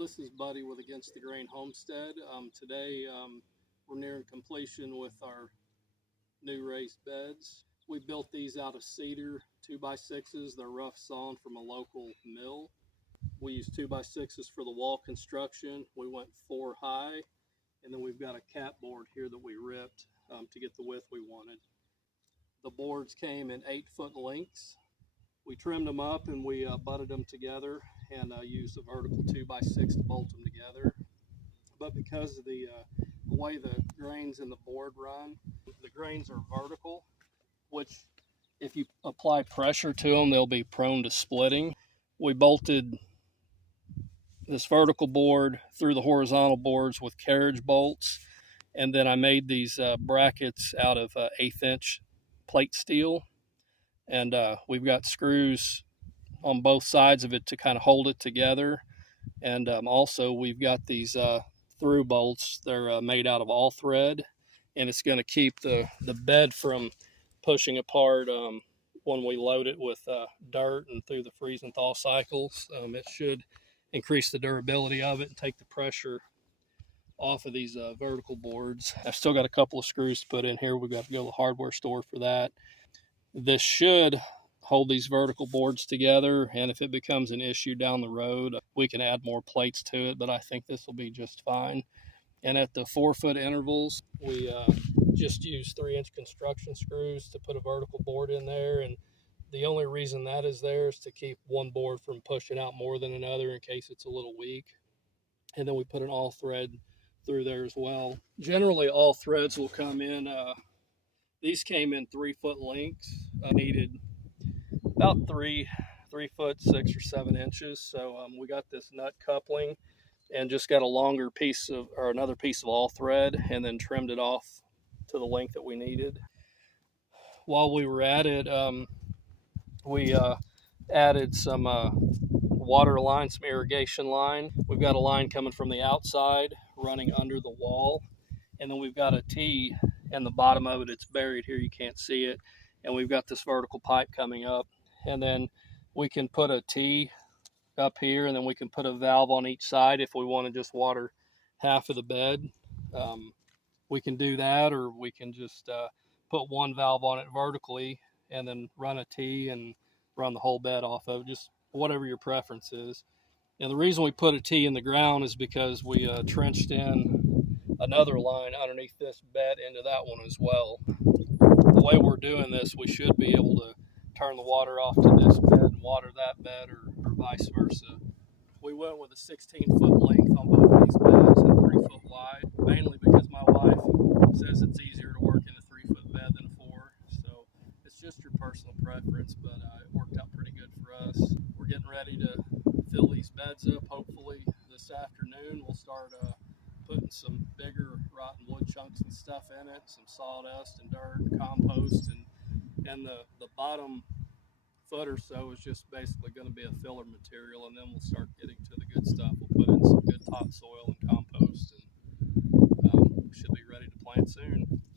This is Buddy with Against the Grain Homestead. Today we're nearing completion with our new raised beds. We built these out of cedar 2x6s. They're rough sawn from a local mill. We used 2x6s for the wall construction. We went 4 high, and then we've got a cap board here that we ripped to get the width we wanted. The boards came in 8-foot lengths. We trimmed them up and we butted them together and used a vertical 2x6 to bolt them together. But because of the way the grains in the board run, the grains are vertical, which if you apply pressure to them, they'll be prone to splitting. We bolted this vertical board through the horizontal boards with carriage bolts, and then I made these brackets out of 1/8 inch plate steel. And we've got screws on both sides of it to kind of hold it together. And also we've got these through bolts. They're made out of all thread, and it's going to keep the bed from pushing apart when we load it with dirt and through the freeze and thaw cycles. It should increase the durability of it and take the pressure off of these vertical boards. I've still got a couple of screws to put in here. We've got to go to the hardware store for that. This should hold these vertical boards together, and if it becomes an issue down the road, we can add more plates to it, but I think this will be just fine. And at the 4-foot intervals, we just use 3-inch construction screws to put a vertical board in there, and the only reason that is there is to keep one board from pushing out more than another in case it's a little weak. And then we put an all thread through there as well. Generally, all threads will come in these came in 3-foot lengths. I needed about 3 foot 6 or 7 inches. So we got this nut coupling and just got a longer piece of, or another piece of all thread, and then trimmed it off to the length that we needed. While we were at it, we added some water line, some irrigation line. We've got a line coming from the outside running under the wall, and then we've got a T and the bottom of it, it's buried here, you can't see it, and we've got this vertical pipe coming up, and then we can put a T up here, and then we can put a valve on each side if we want to just water half of the bed. We can do that, or we can just put one valve on it vertically and then run a T and run the whole bed off of it, just whatever your preference is. And the reason we put a T in the ground is because we trenched in another line underneath this bed into that one as well. The way we're doing this, we should be able to turn the water off to this bed and water that bed, or vice versa. We went with a 16-foot length on both of these beds and 3-foot wide, mainly because my wife says it's easier to work in a 3-foot bed than a 4. So it's just your personal preference, but it worked out pretty good for us. We're getting ready to fill these beds up. Hopefully this afternoon we'll start putting some bigger rotten wood chunks and stuff in it, some sawdust and dirt and compost, and the bottom foot or so is just basically going to be a filler material, and then we'll start getting to the good stuff. We'll put in some good topsoil and compost, and we should be ready to plant soon.